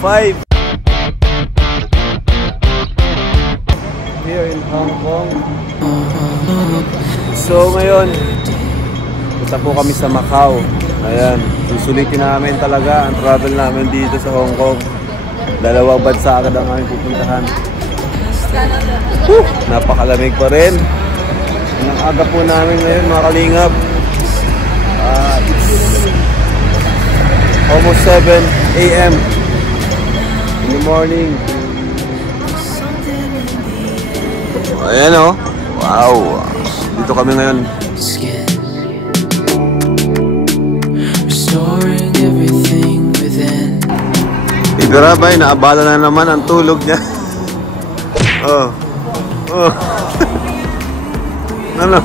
5 here in Hong Kong. So ngayon, punta po kami sa Macau. Ayan, susulitin namin talaga ang travel namin dito sa Hong Kong. Dalawang bansa agad ang aming pupuntahan. Napakalamig pa rin. Ang aga po namin ngayon mga kalingap. It's almost 7 AM in the morning. Ayan o. Wow. Dito kami ngayon. Ibirabay, naabala na naman ang tulog niya. Oh. Oh. Ano?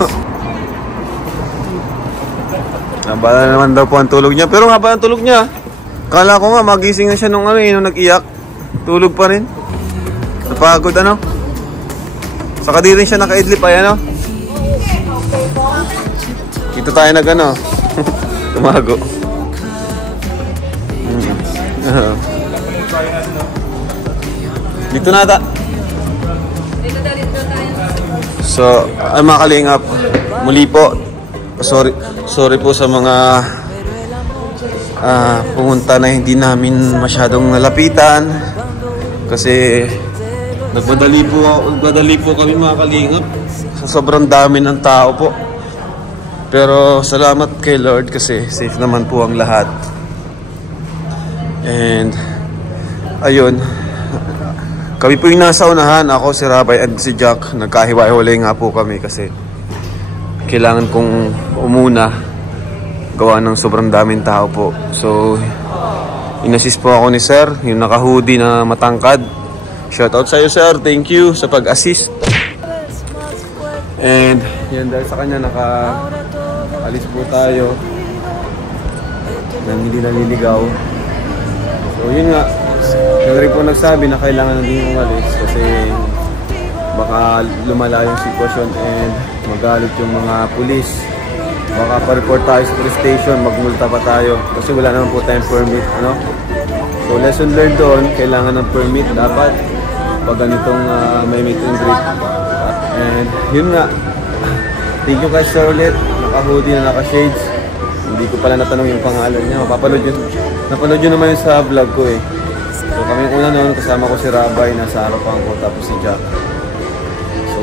Naabala na naman daw po ang tulog niya. Pero nga ba ang tulog niya? Kala ko nga magising na siya nung nag-iyak. Tulog pa rin. Napagod ano? Saka di rin siya naka-idlip ay ano? Dito tayo tumago. Dito na ata. So, mga kalingap, muli po, sorry po sa mga pumunta na hindi namin masyadong nalapitan kasi nagmadali po kami mga kalingap sa sobrang dami ng tao po. Pero salamat kay Lord kasi safe naman po ang lahat. And ayun, kami po yung nasa unahan. Ako, si Rabay and si Jack. Nagkahiwa-hiwalay nga po kami kasi kailangan kong umuna gawa ng sobrang daming tao po. So inassist po ako ni Sir, yung naka-hoodie na matangkad. Shoutout sa iyo Sir, thank you sa pag-assist. And yan, dahil sa kanya naka-alis po tayo nang hindi naliligaw. So yun nga, yung rin po nagsabi na kailangan na din umalis kasi baka lumala yung sitwasyon and magalit yung mga pulis. Baka pa-report tayo sa police station, magmulta pa tayo kasi wala naman po tayong permit, ano? So lesson learned doon, kailangan ng permit dapat pag ganitong may meet and greet. And yun nga, thank you guys sir ulit, naka-hoodie na naka-shades. Hindi ko pala natanong yung pangalan niya, napanood yun naman yun sa vlog ko eh. So kami una noon, kasama ko si Rabay, nasa harapan ko, tapos si Jack. So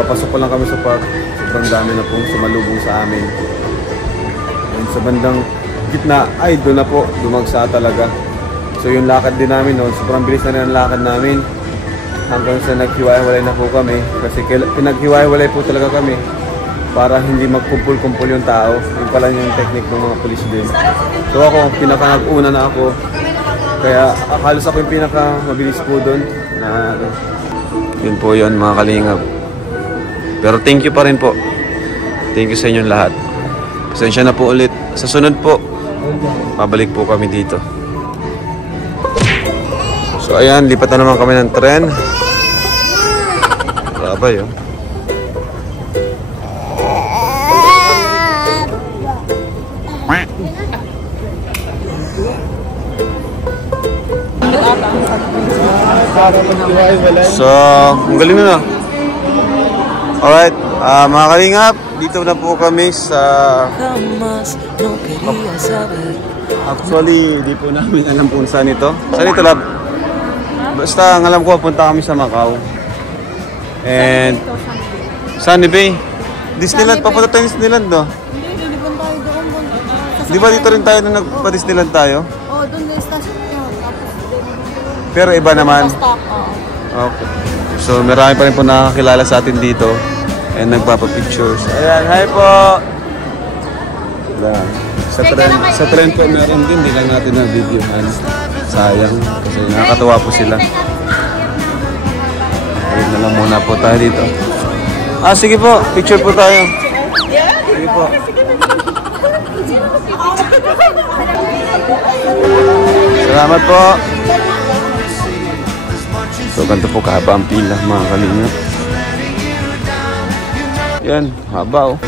papasok pa lang kami sa park, sobrang dami na pong sumalubong sa amin. And sa bandang gitna, ay doon na po, dumagsa talaga. So yung lakad din namin noon, sobrang bilis na rin ang lakad namin. Hanggang sa naghiwa-hiwalay na po kami, kasi pinaghiwa-hiwalay po talaga kami para hindi magkumpul-kumpul yung tao. Yung pala yung technique ng mga pulis din. So ako, pinaka-nag-una na ako. Kaya halos ako yung pinaka-mabilis po doon. Yun po yun mga kalingap. Pero thank you pa rin po. Thank you sa inyong lahat. Pasensya na po ulit. Sa sunod po, pabalik po kami dito. So ayan, lipat na naman kami ng tren. Sabay oh. So, ang galing na. Alright, mga kalingap, dito na po kami sa... Actually, di po namin alam kung saan ito. Saan ito, lab? Basta, ang alam ko, punta kami sa Macau. And... Sunny Bay. Disneyland, papunta tayo Disneyland, no? Di ba dito rin tayo na nagpa-Disneyland tayo? Oo, doon na station yun. Pero iba naman. Okay. So, marami pa rin po nakakilala sa atin dito. And nagpapapictures. Ayan, hi po! Sa trend po meron din. Hindi lang natin na-videohan. Sayang. Kasi nakakatawa po sila. Ayun na lang muna po tayo dito. Sige po. Picture po tayo. Sige po. Salamat po. So, ganito po kahaba ang pila, mga kalingap. Yan, haba oh.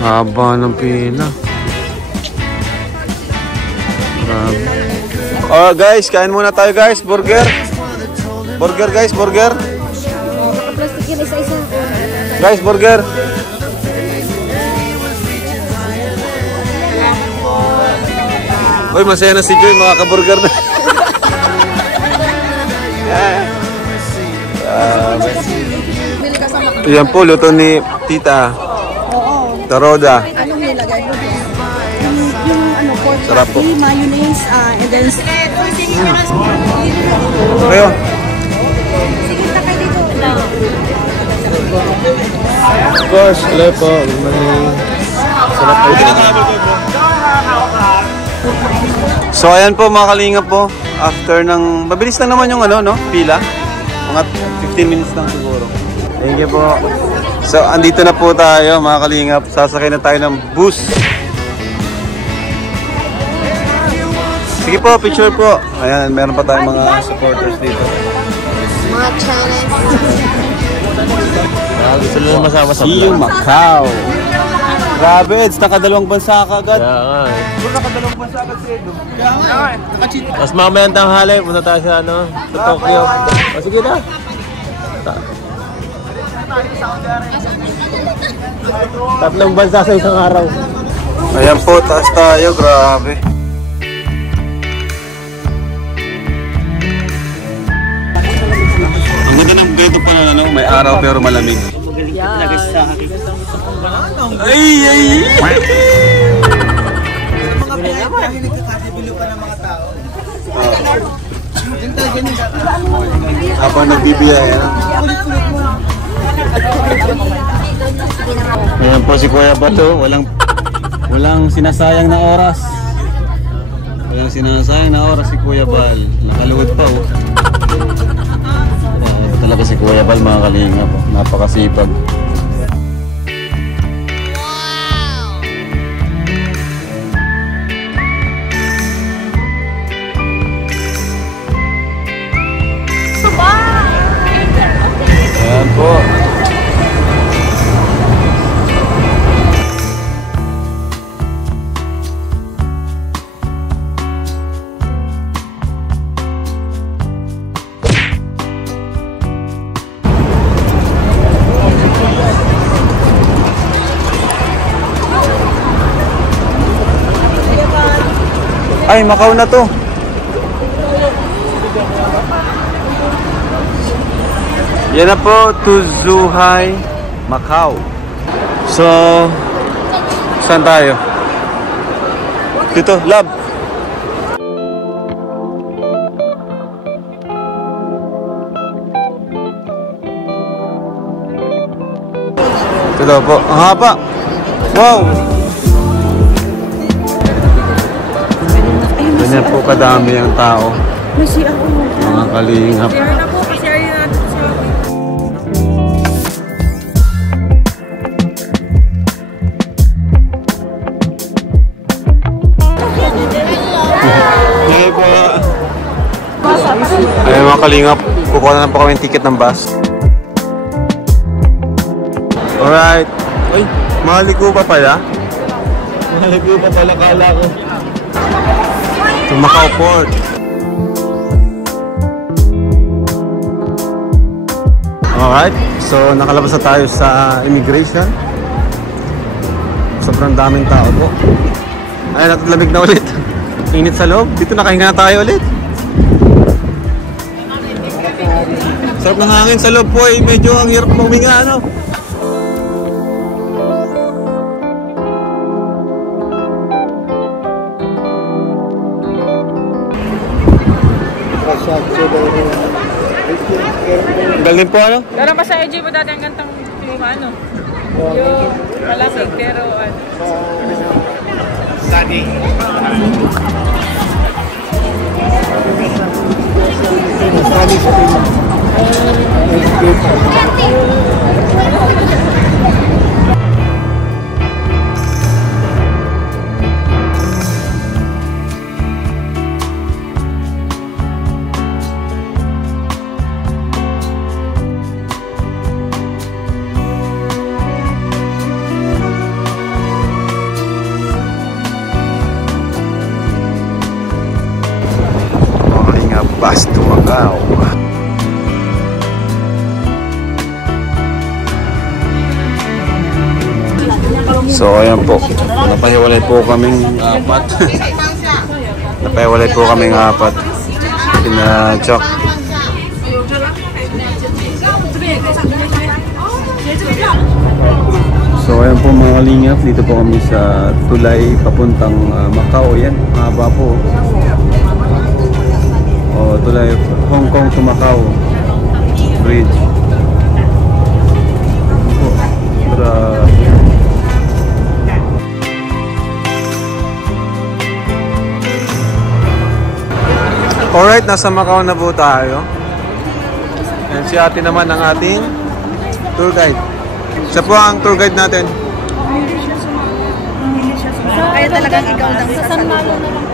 Haba ng pila. Oh guys, kain muna tayo guys. Burger. Burger guys, burger. Naka-plastic yun, isa-isa. Guys, burger. Uy, masaya na si Joy, makaka-burger na. Bili ka sa mga. Yan po, luto ni Tita. Oo. Taroda. Anong nilagay mo? Yung ano, pork Sarap po. patty, mayonnaise, and then... Kayo. Sige, takay dito. Of course, hello po. Good morning. Sarap po. So ayan po mga kalingap po. After ng... Mabilis lang naman yung ano, no? Pila. Mga 15 minutes lang siguro. Thank you po. So andito na po tayo mga kalingap. Sasakay na tayo ng bus. Sige po, picture po. Ayan, meron pa tayong mga supporters dito. Mga challenge. Gusto nyo masama sa See you, Macau. Grabe, Eds, nakadalawang bansa ka agad. Kaya nga eh. Bro, nakadalawang bansa agad si Edo. Tapos mamayang tanghali, punta tayo sa ano, sa Tokyo. O sige na. Tatlong bansa sa isang araw. Ayan po, taas tayo. Grabe. Ang ganda ng ganito pa na ano, may araw pero malamig. Ay, ay, habang nagbibiyaya. Ayan po si Kuya Bato, walang sinasayang na oras. Walang sinasayang na oras si Kuya Bal. Nakaluhod pa oh. Talaga si Kuya Bal mga kalingap, napakasipag. Ayan po. Ay, Macau na to. Yan na po, to Zhuhai, Macau. So, saan tayo? Dito, lab. Ito po, ang haba. Wow! Ganyan po kadami ang tao. Masi ako. Mga kalingap. Share na po. Share natin sa Hello po. Ayun mga kalingap, kukuha na lang po kami yung ticket ng bus. Alright. Ay, mahaliko pa pala. Mahaligay pa pala, kala ko. To Macau Port. Alright, so nakalabas na tayo sa immigration. Sobrang daming tao po. Ayun, natlamig na ulit. Init sa loob. Dito nakahinga na tayo ulit. Sarap ng hangin sa loob po eh. Medyo ang hirap huminga ano. Galing po ano? Pero pa sa EJ mo dati ang gantang yung ano? Yung malamig pero ano? Bus to Macau. So ayan po, napahiwalay po kaming apat. Napahiwalay po kaming apat. Kina Chuck. So ayan po mga kalingap, dito po kami sa tulay papuntang Macau. Yan, mahaba po. O, tulay Hong Kong to Macau Bridge. Alright, nasa Macau na po tayo. Yan si ate naman ang ating tour guide. Siya po ang tour guide natin. Kaya talagang ikaw lang sa San Malo na lang.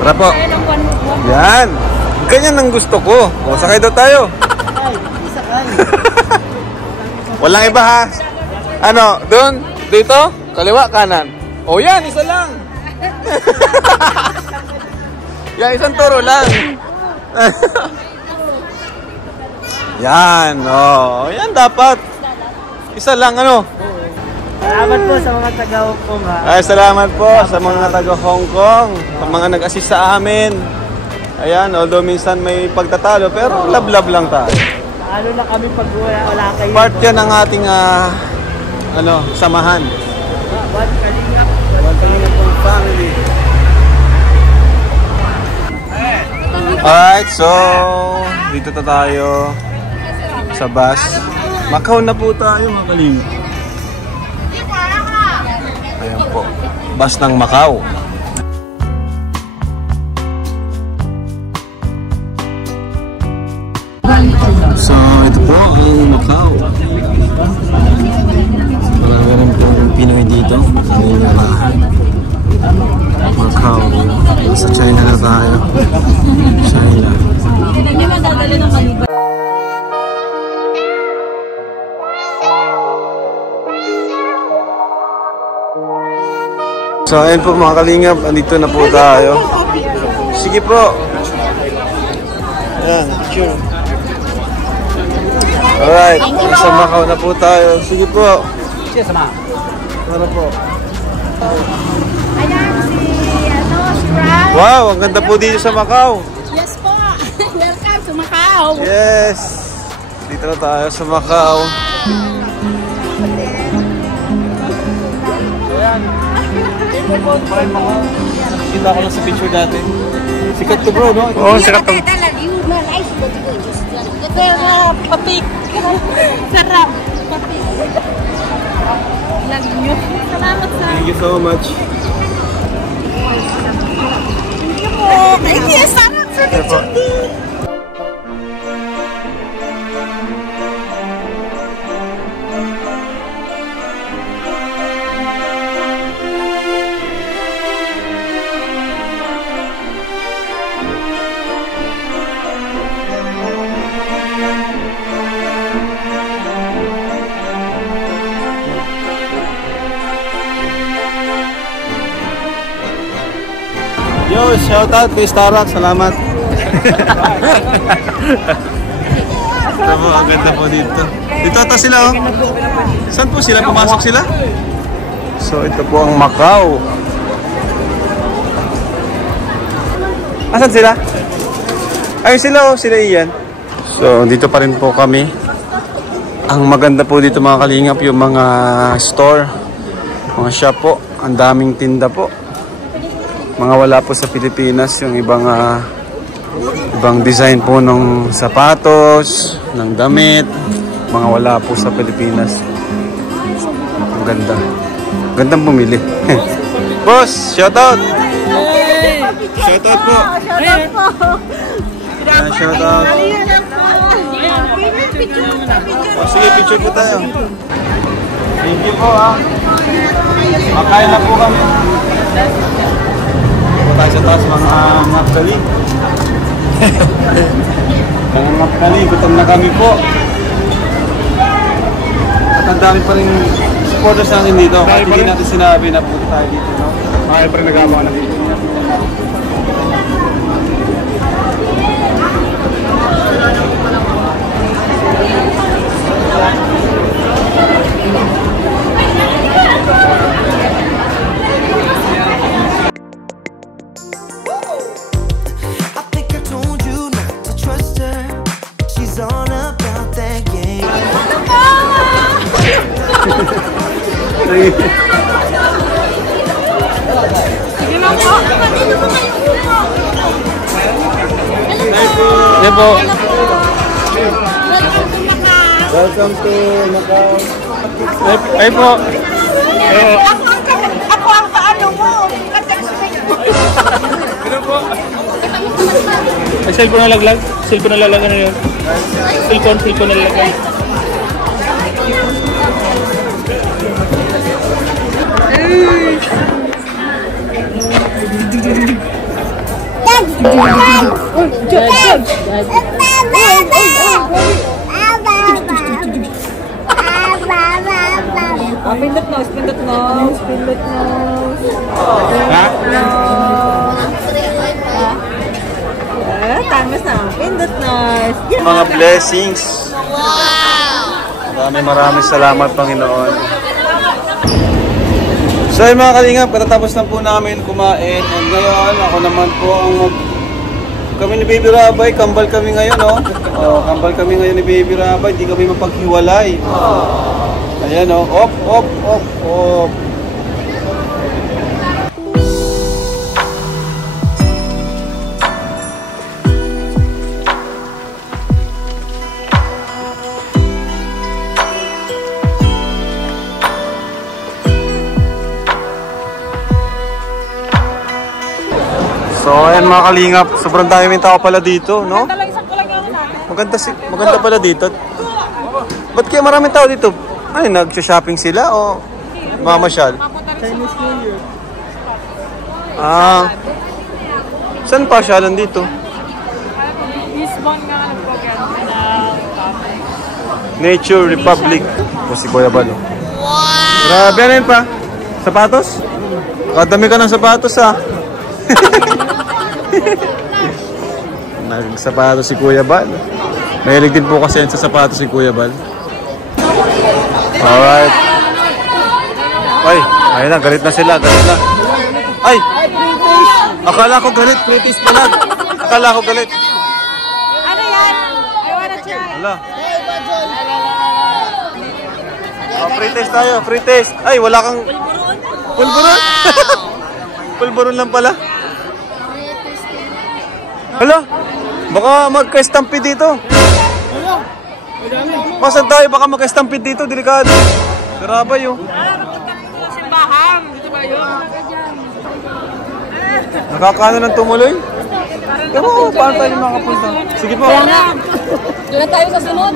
Tara po. Yan. Ganyan ang gusto ko. O, sakay daw tayo. Walang iba ha. Ano, doon? Dito? Kaliwa, kanan. O yan, isa lang. Yan, isang turo lang. Yan, oh. Yan dapat. Isa lang, ano? Salamat po sa mga taga Hong Kong ha. Ay, salamat po sa mga taga Hong Kong, sa mga nag-assist sa amin. Ayan, although minsan may pagtatalo, pero love-love lang tayo. Ano na kami pag wala kayo. Part yan ng ating samahan. One Kalingap. One Kalingap family. Alright, so dito na tayo sa bus. Macau na po tayo mga kalingap. Ayan po, bus ng Macau. So ito po ang Macau. Marami rin po yung Pinoy dito. Macau. Sa China na tayo. China. So ayun po mga kalingap, andito na po tayo. Sige po. Ayan, picture. Alright, nasa Macau na po tayo. Sige po. Para po. Ayan si Ram. Wow, ang ganda po dito sa Macau. Yes po. Welcome to Macau. Yes. Dito na tayo sa Macau. Kita ko lang sa picture dati. Sikat to bro, no? Oo, sikat to. Sarap, patik. Sarap, patik. Lagi nyo. Salamat sa... Thank you so much. Thank you, sarap sa Chindi. Yo, shout out kay Starrock, salamat. Ito po, ang ganda po dito. Dito ata sila, oh. Saan po sila? Pumasok sila? So, ito po ang Macau. Asan sila? Ayun sila, oh. Sila iyan. So, dito pa rin po kami. Ang maganda po dito mga kalingap, yung mga store, mga shop po. Ang daming tinda po. Mga wala po sa Pilipinas, yung ibang design po ng sapatos, ng damit, mga wala po sa Pilipinas. Ang ganda. Gandang bumili. Boss, shout out! Shout out po! Shout out! Oh, sige, picture po tayo. Thank you po ha. Makain na po kami. Tayo sa taas mga ngapkali. Mga ngapkali, gutom na kami po. At ang dami pa rin supporters natin dito. Kahit hindi natin sinabi na punta tayo dito. No? Kaya pa rin nag-awa na dito. Sorry. Sige lang po. Yan po. Welcome to Macau. Ay po. Ako ang paano mo. Ay, cellphone na laglag. Cellphone na lalagyan na yun. Cellphone na lalagyan. Pindot nose, pindot nose, pindot nose. Ha? Tamas na, pindot nose. Mga blessings. Maraming salamat, Panginoon. So yung mga kalingap, katatapos na po namin kumain. And ngayon, ako naman po ang kami ni Baby Rabay, kambal kami ngayon, no? Oh, kambal kami ngayon ni Baby Rabay, di kami mapaghiwalay. Ayan, no? Op. So ayan mga kalingap, sobrang daming tao pala dito, no? Maganda pala dito. Ba't kaya maraming tao dito? Ay, nag-shopping sila o mamasyal? Chinese New Year. Saan pa syalan dito? Lisbon nga nag-program na Nature Republic. O si Kuya Balo. Wow! Grabe, ano yun pa? Sapatos? Kadami ka ng sapatos, ha? Nagsapatos si Kuya Bal. Mahilig din po kasi yan sa sapatos si Kuya Bal. Alright. Ay, ayun na, galit na sila, galit na. Ay! Akala ko galit, pretties pala. Akala ko galit. Ano yan? I wanna try. Hala. Pretties tayo, pretties. Ay, wala kang... Pulburon? Pulburon lang pala. Hala, baka magka-stampede dito. Pasan tayo, baka magka-stampede dito, delikado. Karabay yun. Simbahan. Dito ba yun? Nakakano ng tumuloy? Pero paano tayo makapunta? Sige po. Doon na tayo sa sunod.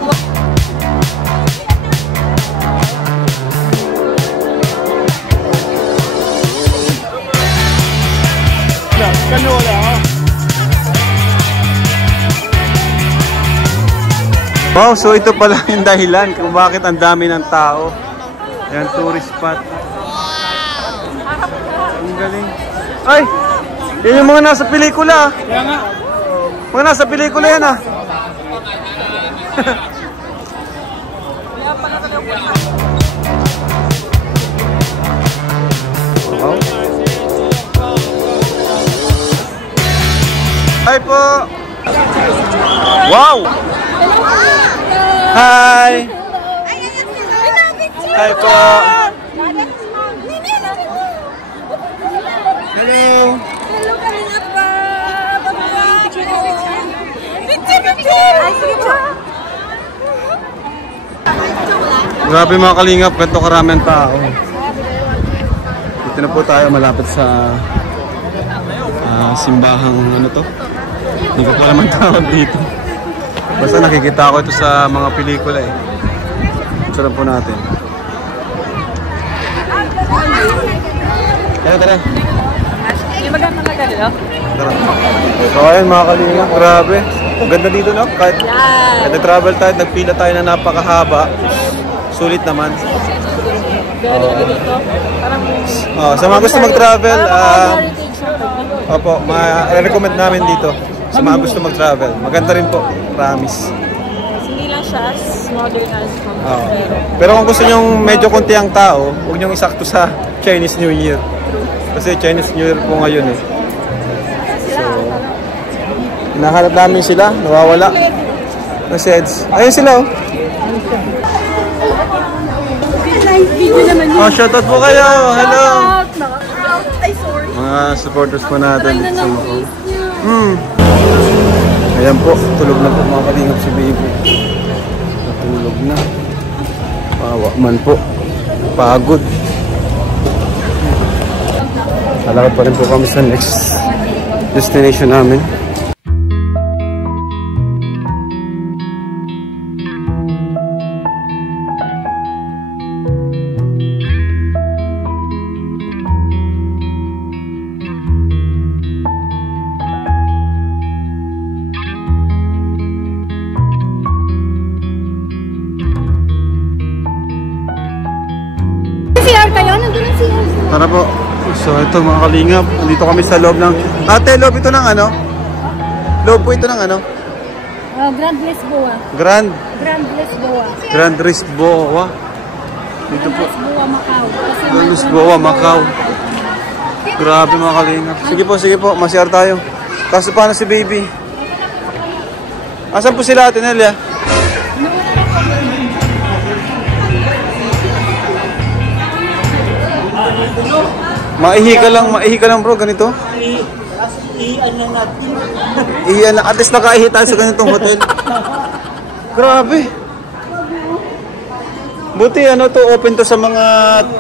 Wow, so ito pala yung dahilan kung bakit ang dami ng tao. Yan, tourist spot. Ang galing. Ay! Yan yung mga nasa pelikula. Kaya nga. Mga nasa pelikula yan, ah. Wow. Hi po! Wow! Hi! Hi po! Hello! Grabe mga kalingap, ganito karaming tao. Dito na po tayo malapit sa simbahang ano to. Hindi ko pa naman tawag dito. Basta nakikita ko ito sa mga pelikula eh. Sarap po natin. Tara. Hindi maganda na gano'n? Tara. So ayun mga kalingap, grabe. Ang ganda dito, no? Kahit nag-travel tayo, nagpila tayo na napakahaba. Sulit naman. Sa mga gusto mag-travel, opo, ma-recommend namin dito. Sa mga gusto mag-travel. Maganda rin po, promise. Hindi lang siya as modern as Pero kung gusto nyong medyo konti ang tao, huwag nyong isakto sa Chinese New Year. Kasi Chinese New Year po ngayon eh. So, hinahanap namin sila, nawawala. Ayun sila oh. Nice video naman yun. Oh, shoutout po kayo. Hello. Ay, sorry. Mga supporters po natin. Try na sa ng Macau. face niya. Ayan po, tulog na po mga kalingap si baby. Natulog na. Pawa man po. Pagod. Lalakad pa rin po kami sa next destination namin. CR kayo? Nandun ang CR. Tara po. So ito mga kalingap, nandito kami sa loob ng... Ate, loob ito ng ano? Loob po ito ng ano? Grand Lisboa. Grand Grand Lisboa. Grand Lisboa. Dito po. Lisboa, Macau. Kasi Grand Lisboa, Macau. Grabe mga kalingap. Sige po, masyar tayo. Kaso paano si baby? Asan po sila Ate Nelia? Maihi ka lang bro, ganito. Iyan na, at least nakaihi tayo sa ganitong hotel. Grabe. Buti ano to, open to sa mga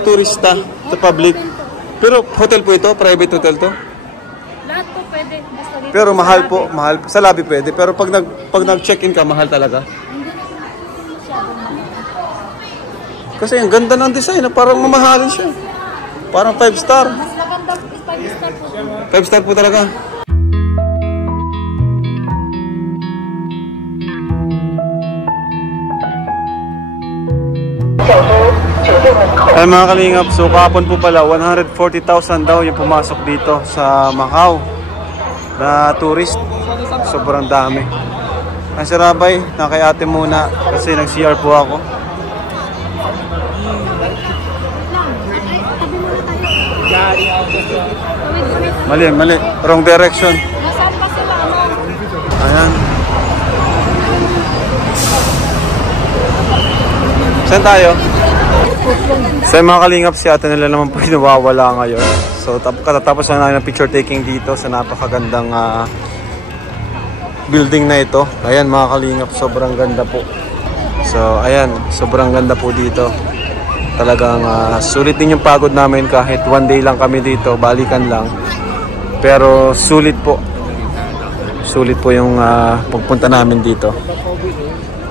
turista, sa public. Pero hotel po ito, private hotel to. lahat po pwede. Basta dito. Pero mahal po. Sa lobby pwede. Pero pag nag-check-in ka, mahal talaga. Kasi ang ganda ng design, parang mamahalin siya. Parang 5 star. Mas maganda 5 star po. 5 star po talaga. Ay mga kalingap, so kahapon po pala 140,000 daw yung pumasok dito sa Macau na tourist. Sobrang dami. Ang sarabay, nakay ate muna kasi nag-CR po ako. Mali. Wrong direction. Nasaan pa sila? Ayan. Saan tayo? Sa mga kalingap, si ate nila naman po nawawala ngayon. So katatapos na namin ng picture taking dito sa napakagandang building na ito. Ayan mga kalingap, sobrang ganda po. So ayan, sobrang ganda po dito. Talagang sulit din yung pagod namin kahit one day lang kami dito, balikan lang. Pero sulit po. Sulit po yung pagpunta namin dito.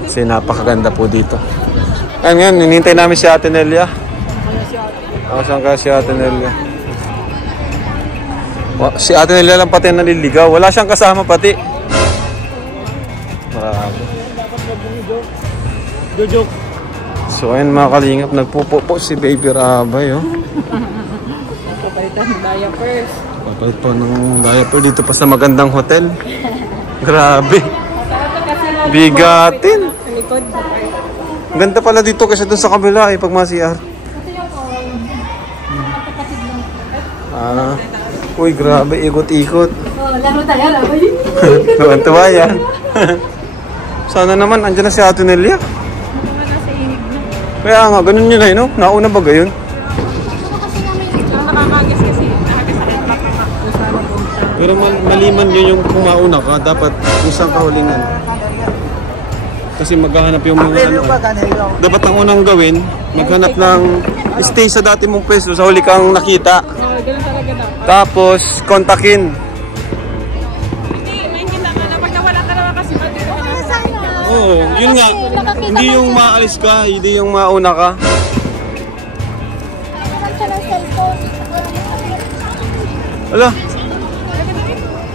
Kasi napakaganda po dito. Ayan nga, hinihintay namin si Ate Nelia. Saan kaya si Ate Nelia? Si Ate Nelia lang pati naliligaw. Wala siyang kasama pati. Marami. So ayun mga kalingap, nagpupo si Baby Rabay. Papalitan ng diapers. Papalit po ng diaper dito pa sa magandang hotel. Grabe. Bigatin. Sa likod. Ganda pala dito kasi dun sa kabila pag ma-CR. Uy, grabe, ikot-ikot. Laro tayo, laro. Tuwan-tuwa yan. Sana naman, andyan na si Ate Nelia. Kaya nga, ganun yun no? Nauna ba gayon? Nakakagas kasi. Nakakasakit lang kung saan punta. Pero maliman yun yung kumauna ka, dapat isang kahulingan. Kasi maghahanap yung mga ano. Dapat ang unang gawin, maghanap ng stay sa dati mong pwesto sa huli kang nakita. Ganun talaga dapat. Tapos, kontakin. Hindi, may kailangan na pag nawala ka naman kasi dito ka nasa. Oo, yun nga. Hindi yung maalis ka, hindi yung mauna ka. Wala.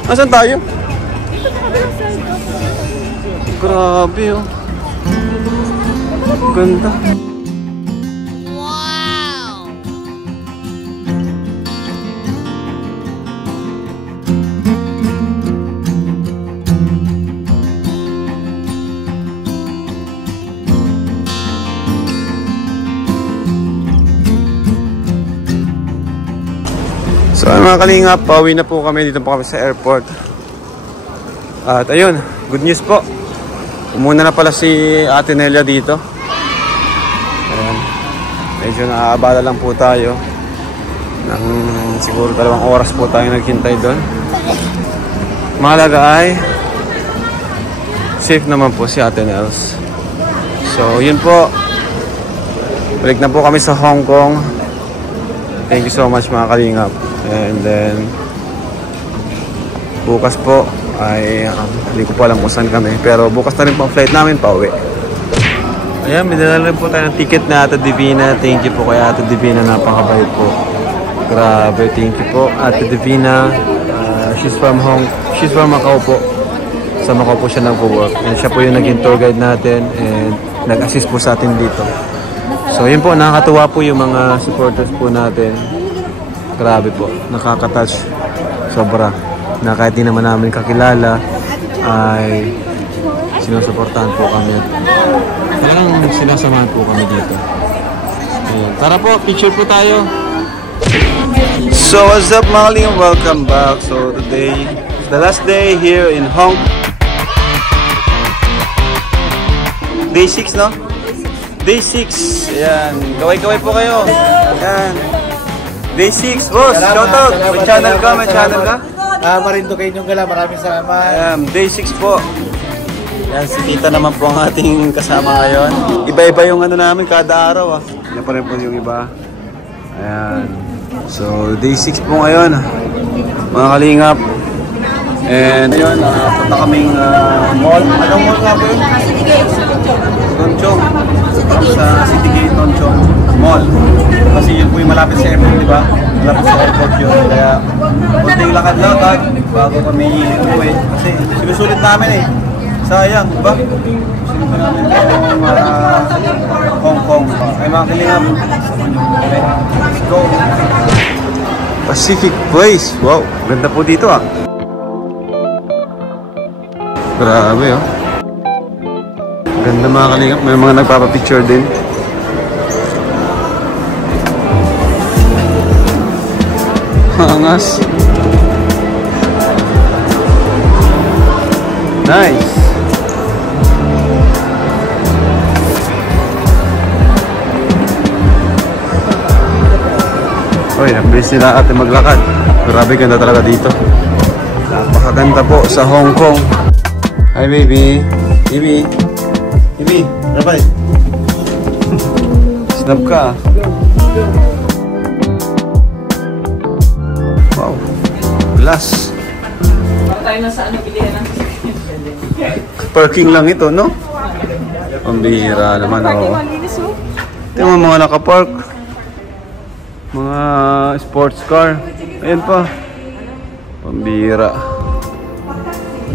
Nasaan tayo? Grabe oh. Ganda. So mga kalingap, pauwi na po kami. Dito po kami sa airport. At ayun, good news po. Umuna na pala si Ate Nelia dito. Ayan. medyo naaabala lang po tayo. Nang siguro 2 oras po tayo naghintay doon. Mahalaga ay safe naman po si Ate Nels. So yun po, balik na po kami sa Hong Kong. Thank you so much mga kalingap. And then bukas po ay hindi ko po alam kung saan kami, pero bukas na rin po ang flight namin pauwi. Ayan, binala rin po tayo ng ticket na Ate Divina. Thank you po kay Ate Divina, napakabait po. Grabe, thank you po Ate Divina. She's from Macau po. Sa Macau po siya nag-work. And siya po yung naging tour guide natin and nag-assist po sa atin dito. So yun po, nakakatuwa po yung mga supporters po natin. Grabe po, nakaka-touch sobra. Na kahit di naman namin kakilala ay sinusuportahan po kami. Parang sinasamahan po kami dito. Ayan. Tara po, picture po tayo. So what's up mga kalingap? Welcome back. So today, the last day here in Hong Kong. Day 6, no? Day 6. Ayan. Kaway-kaway po kayo. Ayan. Day 6. Boss, shoutout. May channel ka? May channel ka? Marindo kayo yung gala. Maraming salamat. Ayan. Day 6 po. Ayan. Si Tita naman po ang ating kasama ngayon. Iba-iba yung ano namin kada araw. Yan pa rin po yung iba. Ayan. So, day 6 po ngayon. Mga kalingap. And ayun, punta kaming mall. Anong mall nga po yun? City Gates. Tonchong. Sa City Gate, Tonchong Mall. Kasi yun po yung malapit sa airport, di ba? Malapit sa airport yun. Kaya, kunting lakad-lakad bago kami umuwi. Kasi sinusulit namin eh. Sayang, di ba? Sinusulit namin itong Hong Kong. Ay mga kalingap. Let's go. Pacific Place. Wow, ganda po dito ah. Grabe oh. Ganda mga kalingap. May mga nagpapapicture din. Angas. Nice. Uy, nabilis nila ate maglakad. Grabe, ganda talaga dito. Napakaganda po sa Hong Kong. Hi baby. Baby. Baby, rabay. Snap ka. Wow. Glass. Tayo na sa ano, bilihan ng Parking lang ito, no? Pambihira naman, oo. Tingnan mo mga nakapark. Mga sports car. Ayan pa. Pambihira.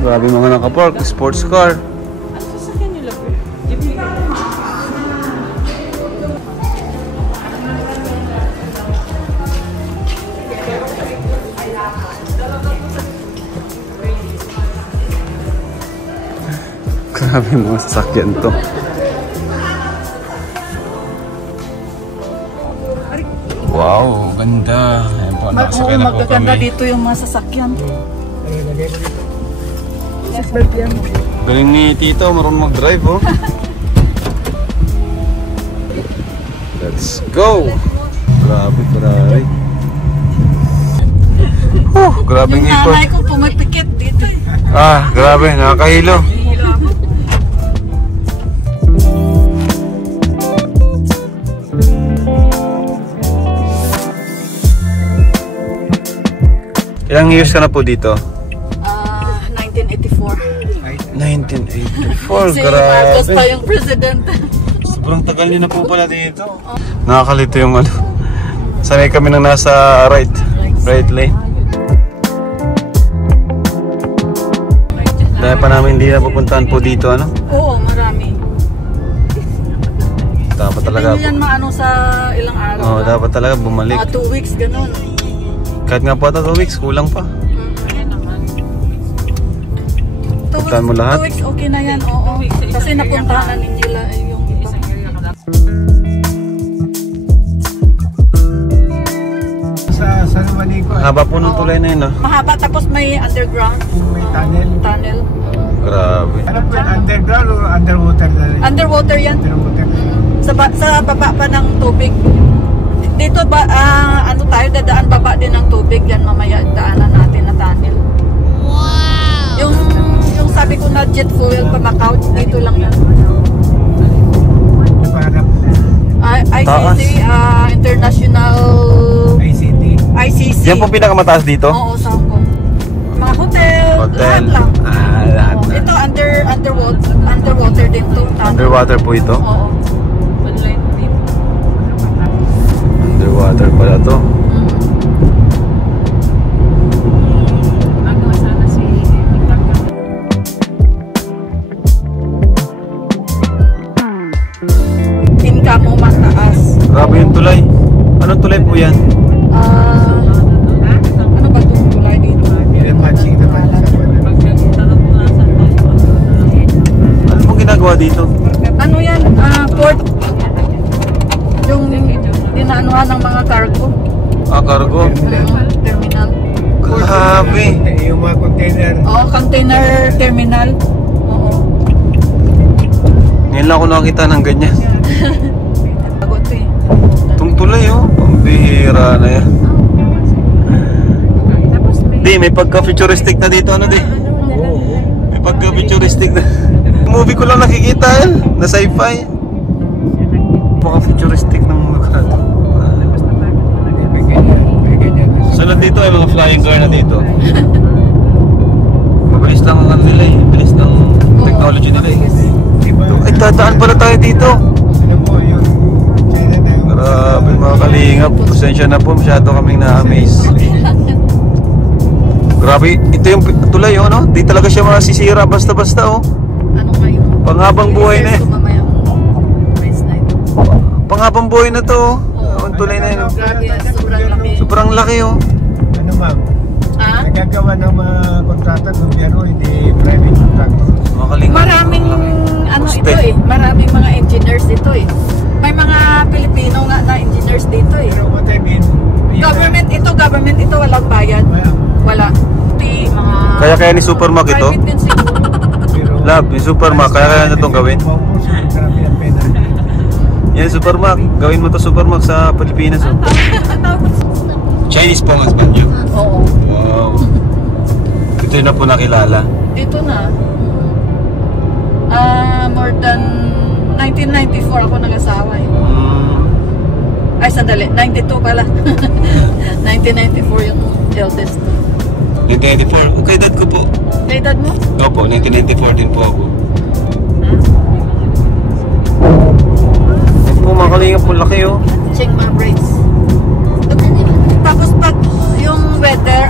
Grabe mga nakapark. Sports car. Ano sasakyan nyo lang? Grabe mga sasakyan to. Wow, ganda. Ayan po, nakasakay na po Magaganda kami. dito yung mga sasakyan. Galing ni Tito, marunong mag-drive oh. Let's go! Grabe, grabe. Grabing Yung ikot. nanay ko pumipikit dito eh. Ah, grabe, nakakahilo. Ilang years ka na po dito? 1984. 1984, Si Marcos pa grabe. yung president. Sobrang tagal niyo na po pala dito. Nakakalito yung ano. Sanay kami nang nasa right lane. Dahil pa namin hindi na pupuntahan po dito, ano? Oo, marami. Dapat talaga. Hindi yan maano sa ilang araw. Oo, dapat talaga bumalik. Mga 2 weeks, ganun. Kahit nga po ata 2 weeks, kulang pa. 2 Puntahan mo lahat? 2 weeks, okay na yan, oo. Kasi napuntahan na nila yung iba. Sa Lumanico, Haba po ng tulay na yun, ah. Mahaba, tapos may underground may tunnel. tunnel. Grabe. Ano po, underground o underwater na rin? Underwater yan. Underwater na rin. Sa baba pa ng tubig. Dito ba, ano tayo, dadaan baba din ng tubig. Yan mamaya daanan natin na tunnel. Wow! Yung sabi ko na jet fuel pa Macau, dito lang yan. ICC, International ICC. Yan po pinakamataas dito? Oo, sa Hong Kong. Mga hotel, lahat lang. Lahat na. Ito, underwater din to. Underwater po ito? Oo. Underwater pala to. Income mo mataas. Grabe yung tulay. Anong tulay po yan? Ano ba itong tulay dito? Matching naman sa Ano pong ginagawa dito? Ano yan? Port. Yung dinaanuhan ng mga cargo. Cargo? Terminal. Grabe. Yung mga container. Oo, container terminal. Oo. Ngayon lang ako nakakita ng ganyan. Bago ito eh. Itong tulay pambihira na yan. Di, may pagka-futuristic na dito. Ano di? May pagka-futuristic na. Movie ko lang nakikita yan. Na sci-fi. Pagka-futuristic ng mga kanto. So nandito ay mga flying car na dito. Mabilis lang ang nila eh. Mabilis ng technology nila eh. Ay, dadaan pala tayo dito. Grabe mga kalingap. Pasensya na po. Masyado kaming na-amaze. Grabe. Ito yung tulay no? Di talaga siya masisira basta-basta Ano nga yun? Panghabang buhay na eh. Mamaya race na ito. Panghabang buhay na to. Ang tulay na yun. Grabe, sobrang laki. Sobrang laki Ano ma'am? Ha? Nagagawa ng mga kontrata ng gobyerno, hindi private contractor. Mga kalingap. Maraming ano ito eh. Maraming mga engineers dito eh. May mga Pilipino nga na engineers dito eh. Pero what I mean, Government ito, walang bayad. Wala. Mga Kaya ni Supermac ito? private din siguro. Love, yung Supermac. Kaya na itong gawin? Yan, Supermac. Gawin mo to Supermac sa Pilipinas. Chinese po ang husband niyo? Oo. Wow. Ito na po nakilala. Dito na. More than 1994 ako nag-asawa eh. Ay, sandali. 92 pala. 1994 yung eldest. 1994? Okay, dad ko po. Kay dad mo? Opo, 1994 din po ako. Yan po mga kalingap po, laki Chiang Mai braids. Tapos pag yung weather,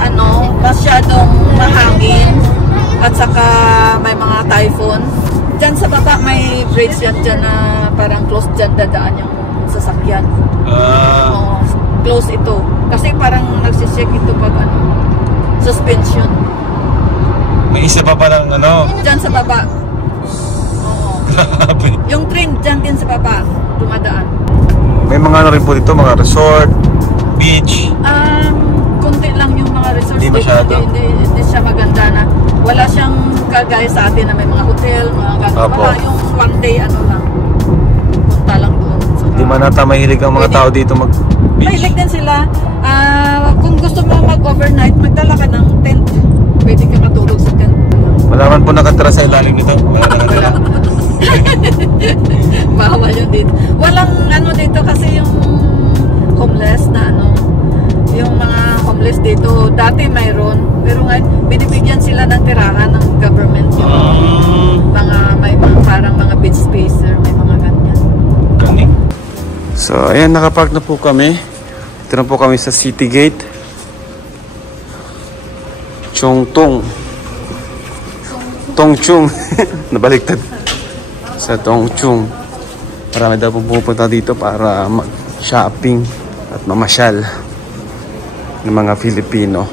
masyadong mahangin at saka may mga typhoon, dyan sa baba may braids yan dyan na parang close dyan dadaan yung sasakyan. Oo, close ito. Kasi parang nagsishake ito pag suspension. May isa pa palang Dyan sa baba. Oo. Yung train dyan din sa baba, dumadaan. May mga rin po dito, mga resort, beach. Konti lang yung mga resorts Hindi dito. masyado. Hindi siya maganda na. Wala siyang kagaya sa atin na may mga hotel, mga gano'n. Opo. Wala yung one day lang. Punta lang doon. Di man nata mahilig ang mga tao dito mag-beach. Mahilig din sila. Kung gusto mo mag-overnight, magdala ka ng tent. Pwede ka matulog sa tent. Malaman po nakatira sa ilalim nito. Wala. Bawal yun dito. Walang dito kasi yung homeless na yung mga homeless dito, dati mayroon. Pero ngayon, binibigyan sila ng tirahan ng government yung may mga parang mga beach spacer, may mga ganyan. Galing. So, ayan, nakapark na po kami. Ito na po kami sa City Gate. Chongtong. Tongchung. Nabaliktad. Sa Tongchung. Marami daw po pupunta dito para mag-shopping at mamasyal ng mga Filipino.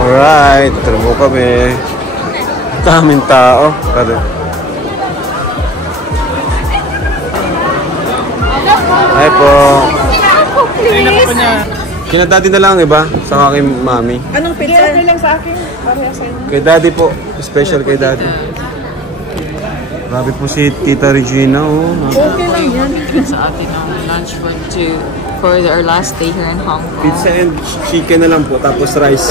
Alright, ito na po kami. Daming tao. Hi po. Kina daddy na lang, iba? Sa aking mami. Anong picture? lang sa akin. Pareha sa inyo. Kay daddy po. Special kay daddy. Grabe po si Tita Regina. Okay lang yan. sa atin ng lunch for our last day here in Hong Kong. Pizza and chicken na lang po, tapos rice.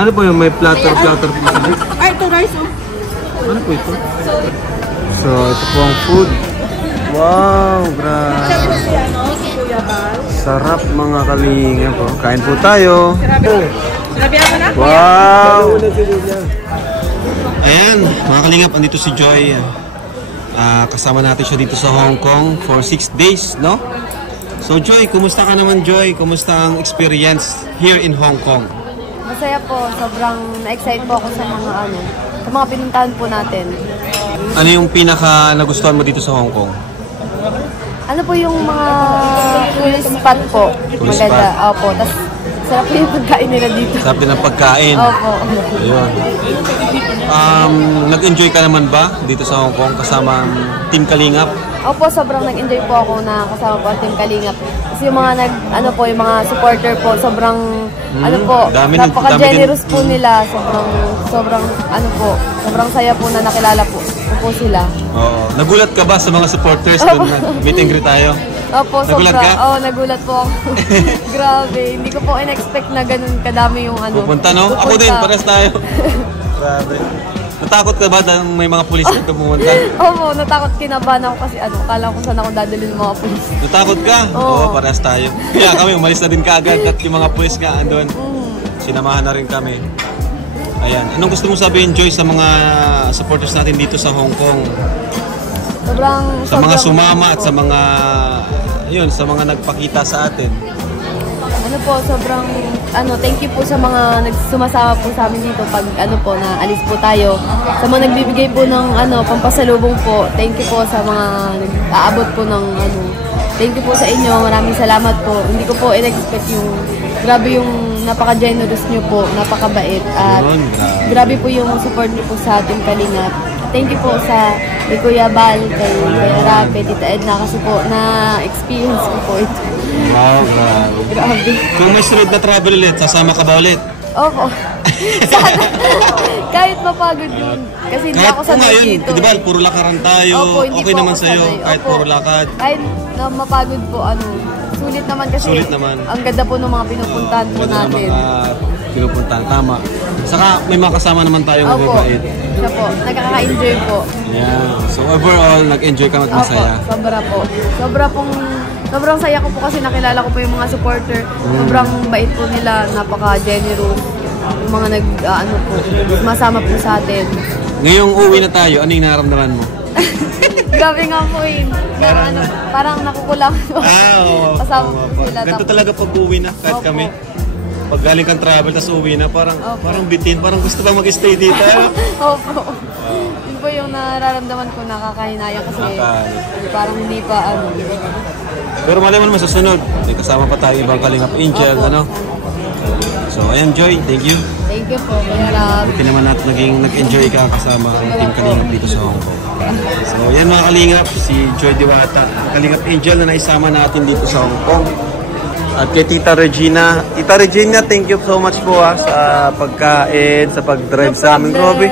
Ano po yung may platter po siya? Ay, ito rice oh. Ano po ito? So, ito po ang food. Wow, grabe. Sarap mga kalinga po. Kain po tayo. Sinabi ako na? Wow! Ayan, mga kalingap, andito si Joy. Kasama natin siya dito sa Hong Kong for 6 days, no? So Joy, kumusta ka naman Joy? Kumusta ang experience here in Hong Kong? Masaya po, sobrang na-excite po ako sa mga pinuntahan po natin. Ano yung pinaka nagustuhan mo dito sa Hong Kong? Ano po yung mga tourist spot po? Tourist Maganda. spot? Opo, tas sarap po yung pagkain nila dito. Sarap din ang pagkain. Opo. Ayun. Nag-enjoy ka naman ba dito sa Hong Kong kasama ang Team Kalingap? Opo, sobrang nag-enjoy po ako na kasama po ang Team Kalingap. Kasi yung mga yung mga supporter po, sobrang napaka-generous po nila. Sobrang saya po na nakilala po sila. Oo. Nagulat ka ba sa mga supporters doon na meet and greet tayo? Opo, Nagulat sobra. ka? Oo, nagulat po ako. Grabe, hindi ko po in-expect na ganun kadami yung Pupunta, no? Ako din, pares tayo. Grabe. Natakot ka ba dahil may mga pulis na pumunta? Opo, natakot, kinabahan ako kasi akala ko saan ako dadalhin ng mga pulis. Natakot ka? Oo, pares tayo. Kaya kami, umalis na din kaagad at yung mga pulis nga andun. Sinamahan na rin kami. Ayan. Anong gusto mong sabihin, Joy, sa mga supporters natin dito sa Hong Kong? Sa mga sumama at sa mga nagpakita sa atin. Thank you po sa mga sumasama po sa amin dito pag na alis po tayo. Sa mga nagbibigay po ng pampasalubong po. Thank you po sa mga nag-aabot po ng Thank you po sa inyo. Maraming salamat po. Hindi ko po in-expect grabe yung napaka-generous nyo po, napakabait. At grabe po yung support nyo po sa ating Kalingap. Thank you po sa kay Kuya Bal, kay Rabe, Tita Edna, kasi po na-experience ko po ito. Wow, grabe. Grabe. Kung may sunod na travel ulit, sasama ka ba ulit? Opo. Sana. Kahit mapagod yun. Kasi hindi ako sanay dito. Di ba, puro lakaran tayo. Opo, okay naman sa'yo, kahit puro lakad. Kahit na mapagod po, sulit naman kasi. Sulit naman. Ang ganda po ng mga pinupuntahan po natin. Pinupuntahan, tama. Saka may mga kasama naman tayong mababait. Siya po, nagkaka-enjoy po. Yeah. So overall, nag-enjoy ka magmasaya. Opo, sobra po. Sobrang saya ko po kasi nakilala ko po yung mga supporter. Sobrang bait po nila, napaka-generous. Yung mga sumasama po sa atin. Ngayong uwi na tayo, ano yung nararamdaman mo? Grabe nga po parang nakukulang po. Oo. Kasama po sila. Ganito talaga pag uwi na, kahit kami. Pag galing kang travel, tapos uwi na, parang bitin, parang gusto bang mag-stay dito. Opo. Yun po yung nararamdaman ko, nakakahinayang kasi parang hindi pa Pero malay mo naman sa sunod, may kasama pa tayo ibang Kalingap Angel, So, ayan Joy, thank you. Thank you po, Kuya Rab. Buti naman natin nag-enjoy ka kasama ang Team Kalingap dito sa Hong Kong. So, yan mga Kalingap, si Joy Diwata, Kalingap Angel na naisama natin dito sa Hong Kong. At kay Tita Regina. Tita Regina, thank you so much po sa pagkain, sa pag-drive sa amin. Grabe.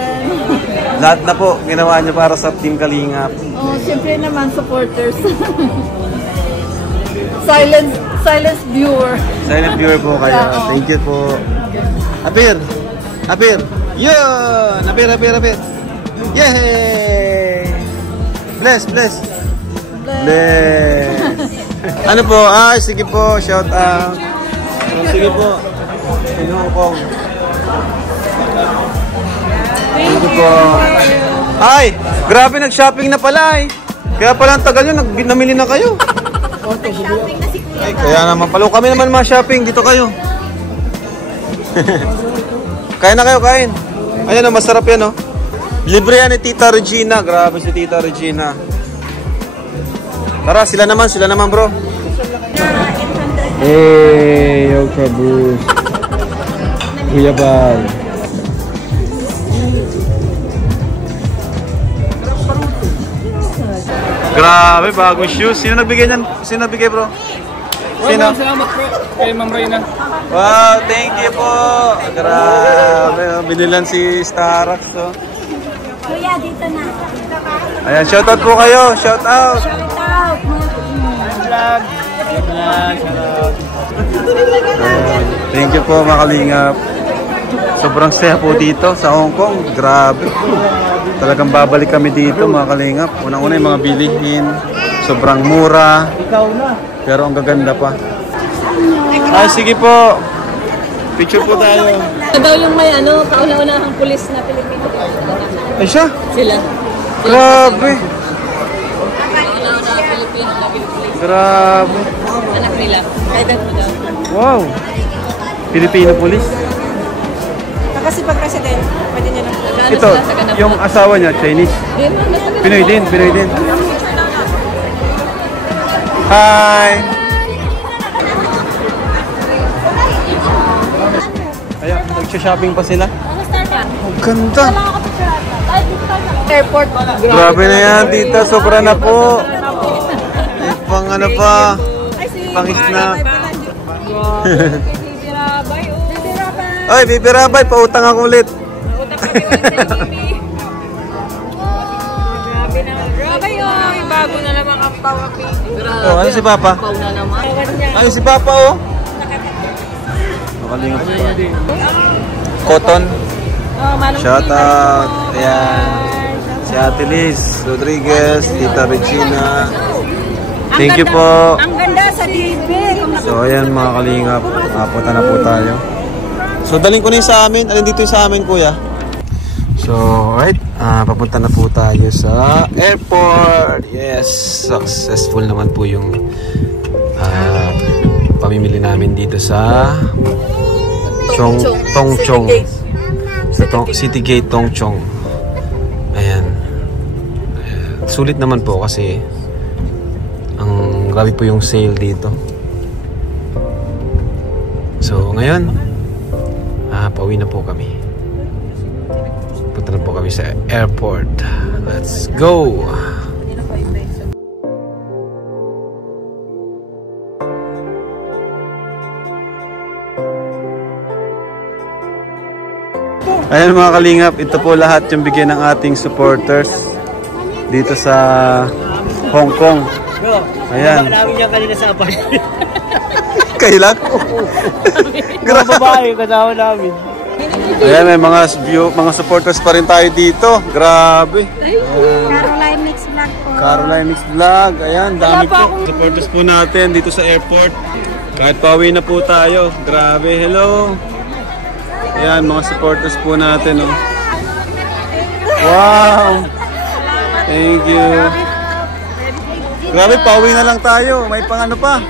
Lahat na po ginawa niyo para sa Team Kalingap. Siyempre naman, supporters. Silent viewer. Silent viewer po kayo. Thank you po. Apir! Yun! Apir! Yay! Bless! Ano po? Sige po. Shout out. Sige po. In Hong Kong. Thank you po. Ay! Grabe, nag-shopping na pala Kaya pala ang tagal nyo, namili na kayo. Shopping na si Kuya. Ay, kaya naman pala. Kami naman ma-shopping. Dito kayo. Kain na kayo, kain. Ayan o, masarap yan o. Libre yan ni Tita Regina. Grabe si Tita Regina. Tara, sila naman bro. Hey, yo kabus. Kuya Bal. Grabe, bagong shoes. Sino nagbigay niyan? Sino nagbigay bro? Sino? Salamat po kay Ma'am Reyna. Wow, thank you po. Grabe, binilan si Starax. Kuya, dito na. Ayan, shoutout po kayo. Shoutout. Shoutout. Thank you po mga kalingap. Sobrang saya po dito sa Hong Kong. Grabe. Talagang babalik kami dito mga kalingap. Unang-una yung mga bilihin. Sobrang mura. Pero ang gaganda pa. Ah, sige po. Picture po tayo. Ito daw yung may kauna-unahang pulis na Pilipino. Ay siya? Sila. Grabe. Kauna-unahang Pilipino na pulis. Grabe. Anak nila. Kaya mo daw. Wow. Filipino police. Kasi pag president, pwede niya lang. Ito, yung asawa niya, Chinese. Pinoy din, Pinoy din. Hi! Ayan, nagsha-shopping pa sila. Ang ganda! Airport. Grabe na yan, tita. Sobra na po. May pang ano pa. Pang snack. Ay, Bibi Rabay, pautang ako ulit. Rabay yung bago na naman ang tawag. Oh, ano si Papa? Ano si Papa, oh? Makalingap pa. Cotton. Shout out. Ayan. Si Ate Liz Rodriguez, Tita Regina. Thank you po. Ang ganda sa TV. So, ayan mga kalingap. Punta na po tayo. So, daling ko na yung sa amin. Alin dito yung sa amin, kuya? So, alright. Papunta na po tayo sa airport. Yes. Successful naman po yung pamimili namin dito sa Tongchong. Sa City Gate Tongchong. Ayan. Sulit naman po kasi ang grabe po yung sale dito. So, ngayon pauwi na po kami. Punta na po kami sa airport. Let's go! Ayan mga kalingap, ito po lahat yung bigyan ng ating supporters dito sa Hong Kong. Ayan. Namin niya kanina sa apartment. Kayo lang? Mga babae, kasama namin. Ayan, may mga supporters pa rin tayo dito. Grabe. Caroline Mix Vlog po. Caroline Mix Vlog. Ayan, dami po. Supporters po natin dito sa airport. Kahit pauwi na po tayo. Grabe, hello. Ayan, mga supporters po natin. Oh. Wow. Thank you. Grabe, pauwi na lang tayo. May pang ano pa.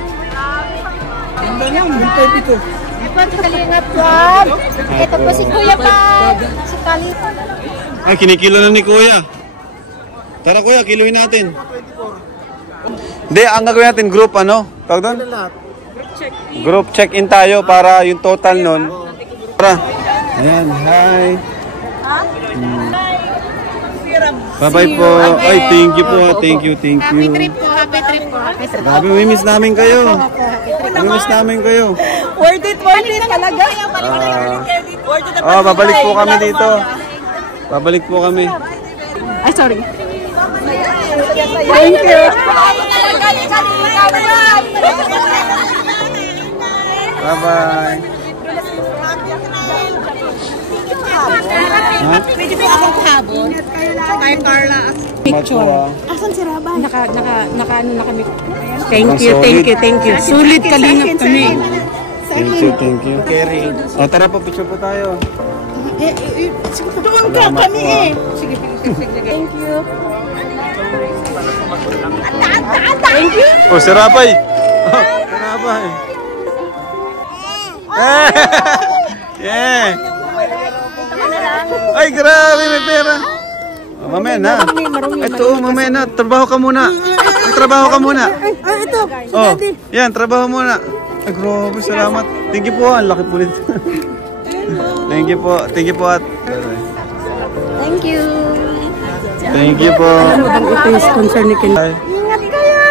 Ito po si Kuya pa. Si Kalito. Ay, kinikilo na ni Kuya. Tara Kuya, kiluin natin. Hindi, ang gagawin natin group ano? Tawag doon? Group check-in tayo para yung total nun. Tara. Ayan, hi. Bye-bye po. Ay, thank you po. Thank you. Happy trip po. Happy trip po. Grabe, miss namin kayo. Miss namin kayo. Worth it talaga. Babalik po kami dito. Babalik po kami. Ay, sorry. Thank you. Bye-bye. Pwede po akong habol. Kay Carla. Picture. Asan si Rabay? Naka-ano na kami. Thank you. Sulit kalingap kami. Thank you. Kerry. O, tara po, picture po tayo. Doon ka kami eh. Sige. Thank you. Thank you. Oh, si Rabay. Si Rabay. Yeah. Ay, grabe, may pera. Oh, mamaya na. Ito, mamaya na. Trabaho ka muna. May trabaho ka muna. Ay, ito. Oh, yan, trabaho muna. Ay, grabe, salamat. Thank you po. Ang laki po nito. Thank you po. Thank you po at. Thank you. Thank you po. Ito yung sponsor ni Ken. Ingat kayo.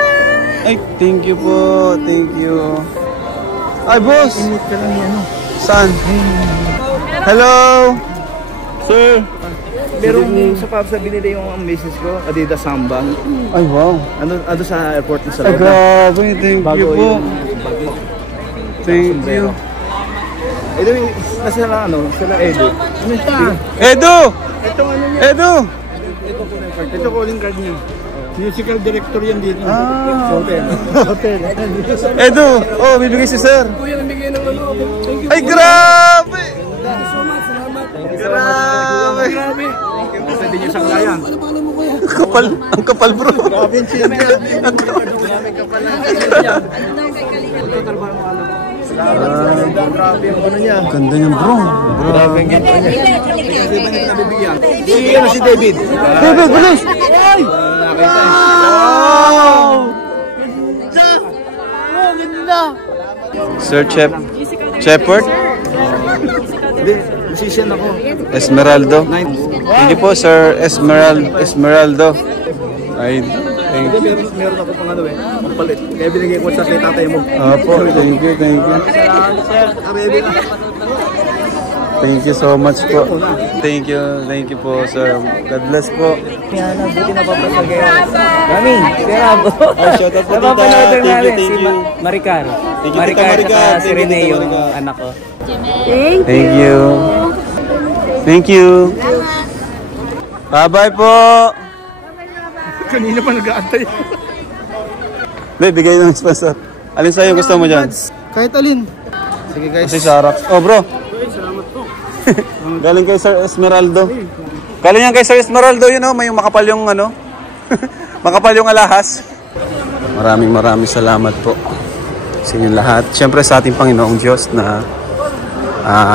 Ay, thank you po. Thank you. Ay, boss. Saan? Hello. Sir! Merong sapatos na binili yung business ko, Adidas Samba. Ay, wow. Ano sa airport ng Ay, Salvador. grabe. Thank you po. Thank you. Ito yung nasa sila Edo. Edo! Ito ano niya? Edo! Ito calling card niya. Musical director yan dito. Ah. Hotel. Hotel. Edo! Oh, bibigay si sir. Kuya, nabigay ng ano. Thank you. Ay, grabe! so much. Salamat. Grabe! Grabe. Pwede niyo sang layan. Ang kapal bro. Grabe yung siya. Grabe yung ano niya. Ganda niyan bro. Grabe yung ganda niya. Hindi ba nito nabibigyan? Si David. David, bilis! Wow! Sir Shepard? Hindi, musician ako. Esmeraldo. Thank you po, Sir Esmeraldo. Ay, thank you. Meron ako pang ano pampalit. Kaya binigay ko sa kay tatay mo. Opo, thank you. Thank you so much po. Thank you po, sir. God bless po. Yan, buti na papasagay. Mami, kaya po. Shout out po tita. Thank you. Maricar. Thank you, Tita Maricar. Si Rene yung anak ko. Thank you. Thank you. Bye-bye po. Kanina pa nag-aantay. Hindi, bigay ng sponsor. Alin sa'yo gusto mo dyan? Kahit alin. Sige guys. Kasi Sarax. Oh bro. Galing kay Sir Esmeraldo. Galing yan kay Sir Esmeraldo, yun oh, may makapal yung ano. Makapal yung alahas. Maraming salamat po sa inyong lahat. Siyempre sa ating Panginoong Diyos na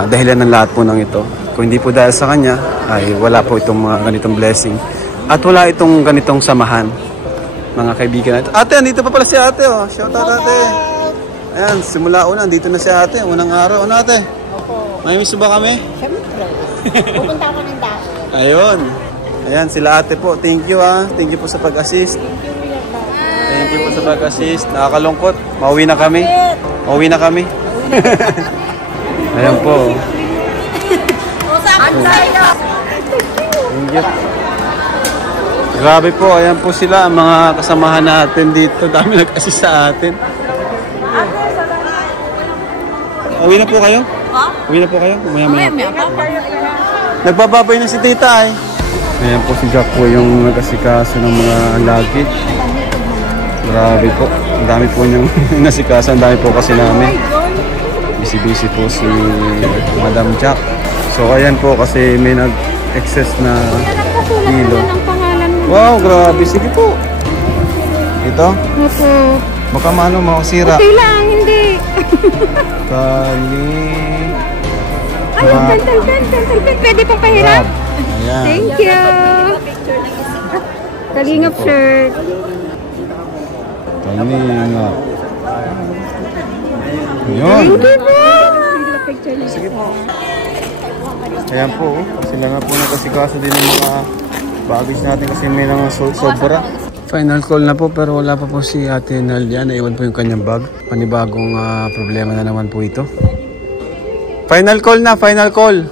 dahilan ng lahat po ng ito. Kung hindi po dahil sa Kanya, ay wala po itong mga ganitong blessing. At wala itong ganitong samahan, mga kaibigan natin. Ate, andito pa pala si ate oh. Shout out ate. Ayan, simula una, andito na si ate. Unang araw. Ano ate? May miss ba kami? Siyempre. Pupunta ako ng dati. Ayun. Ayan, sila ate po. Thank you Thank you po sa pag-assist. Thank you po sa pag-assist. Nakakalungkot. Mauwi na kami. Ayan po. Thank you. Grabe po. Ayan po sila. Ang mga kasamahan natin dito. Dami nag-assist sa atin. Uwi na po kayo? Uwi na po kayo? Maya-maya. Nagbababay na si tita Ayan po si Jack po yung nag-asikaso ng mga luggage. Grabe po. Ang dami po niyang nasikaso. Ang dami po kasi namin. Busy po si Madam Jack. So ayan po kasi may nag-excess na kilo. Wow, grabe. Sige po. Ito? Baka maano, makasira. Okay lang, hindi. Kali. Ay, pen. Pwede pang pahiram? Ayan. Thank you. Kalingap shirt. Kalingap. Ayun. Sige po. Ayan po. Sila nga po nakasikaso din ng mga baggage natin kasi may mga sobra. Final call na po pero wala pa po si Ate Nalia. Naiwan po yung kanyang bag. Panibagong problema na naman po ito. Final call na, final call.